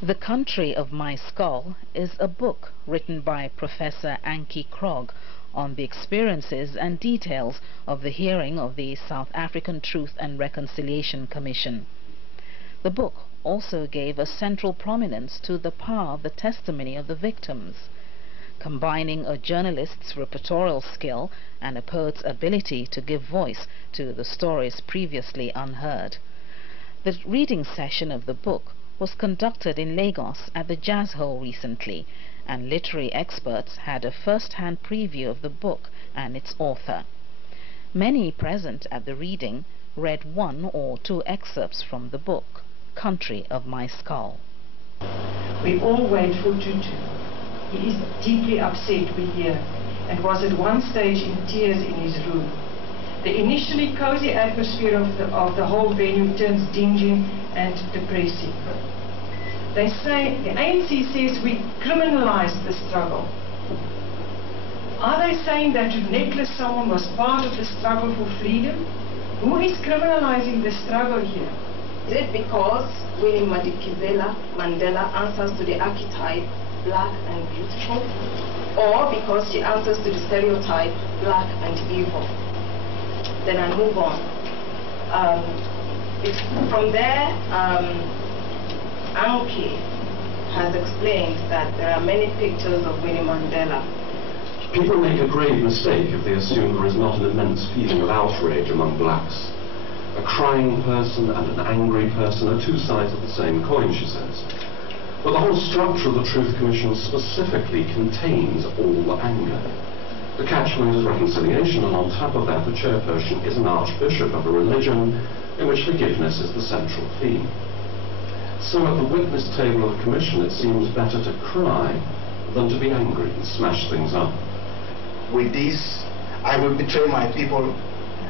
The Country of My Skull is a book written by Professor Antjie Krog on the experiences and details of the hearing of the South African Truth and Reconciliation Commission. The book also gave a central prominence to the power of the testimony of the victims, combining a journalist's reportorial skill and a poet's ability to give voice to the stories previously unheard. The reading session of the book was conducted in Lagos at the Jazz Hole recently, and literary experts had a first-hand preview of the book and its author. Many present at the reading read one or two excerpts from the book, Country of My Skull. We all wait for Tutu. He is deeply upset we hear, and was at one stage in tears in his room. The initially cozy atmosphere of the whole venue turns dingy and depressing. They say, the ANC says we criminalized the struggle. Are they saying that to necklace someone was part of the struggle for freedom? Who is criminalizing the struggle here? Is it because Winnie Madikizela Mandela answers to the archetype black and beautiful? Or because she answers to the stereotype black and evil? Then I move on. From there, Antjie has explained that there are many pictures of Winnie Mandela. People make a grave mistake if they assume there is not an immense feeling of outrage among blacks. A crying person and an angry person are two sides of the same coin, she says. But the whole structure of the Truth Commission specifically contains all the anger. The catchword is reconciliation, and on top of that, the chairperson is an archbishop of a religion in which forgiveness is the central theme. So at the witness table of the Commission, it seems better to cry than to be angry and smash things up. With this, I will betray my people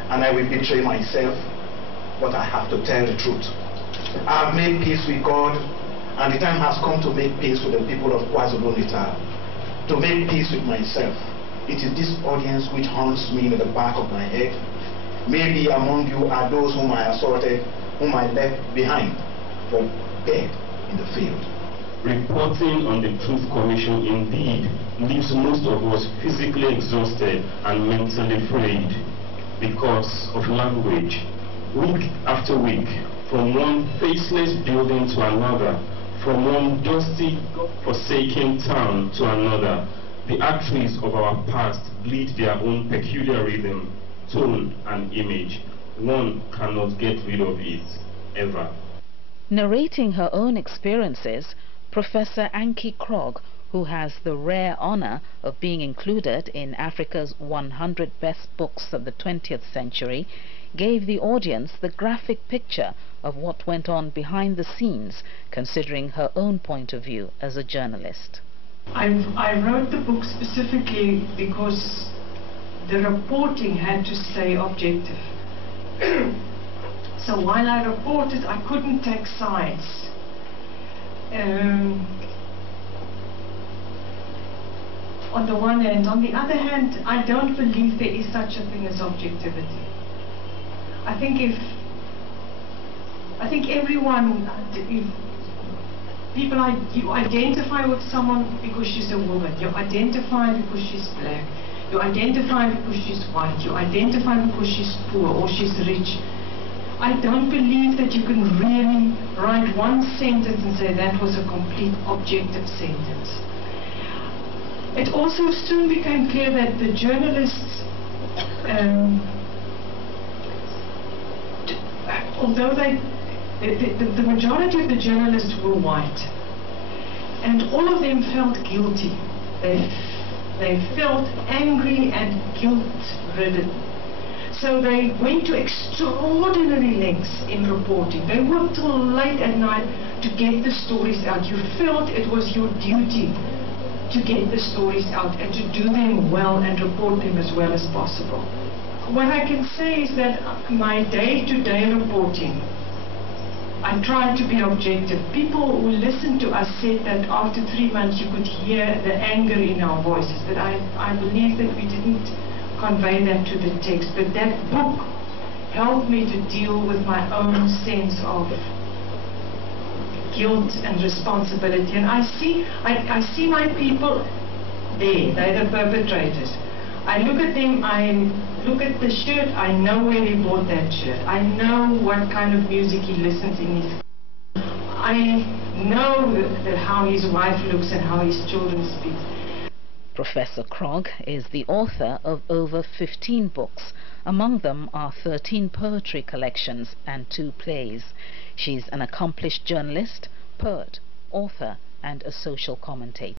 and I will betray myself, but I have to tell the truth. I have made peace with God, and the time has come to make peace with the people of KwaZulu-Natal, to make peace with myself. It is this audience which haunts me in the back of my head. Maybe among you are those whom I assaulted, whom I left behind, for dead in the field. Reporting on the Truth Commission indeed leaves most of us physically exhausted and mentally frayed because of language. Week after week, from one faceless building to another, from one dusty, forsaken town to another, the arteries of our past bleed their own peculiar rhythm, tone, and image. One cannot get rid of it, ever. Narrating her own experiences, Professor Antjie Krog, who has the rare honor of being included in Africa's 100 Best Books of the 20th Century, gave the audience the graphic picture of what went on behind the scenes, considering her own point of view as a journalist. I wrote the book specifically because the reporting had to stay objective. So while I reported, I couldn't take sides. On the one hand. On the other hand, I don't believe there is such a thing as objectivity. I think everyone, you identify with someone because she's a woman, you identify because she's black, you identify because she's white, you identify because she's poor or she's rich. I don't believe that you can really write one sentence and say that was a complete objective sentence. It also soon became clear that the journalists, although the majority of the journalists were white, and all of them felt guilty. They felt angry and guilt-ridden. So they went to extraordinary lengths in reporting. They worked till late at night to get the stories out. You felt it was your duty to get the stories out and to do them well and report them as well as possible. What I can say is that my day-to-day reporting, I tried to be objective. People who listened to us said that after 3 months you could hear the anger in our voices, that I believe that we didn't convey that to the text, but that book helped me to deal with my own sense of guilt and responsibility. And I see my people there. They're the perpetrators. I look at them, I look at the shirt, I know where he bought that shirt. I know what kind of music he listens in his... I know that how his wife looks and how his children speak. Professor Krog is the author of over 15 books. Among them are 13 poetry collections and 2 plays. She's an accomplished journalist, poet, author, and a social commentator.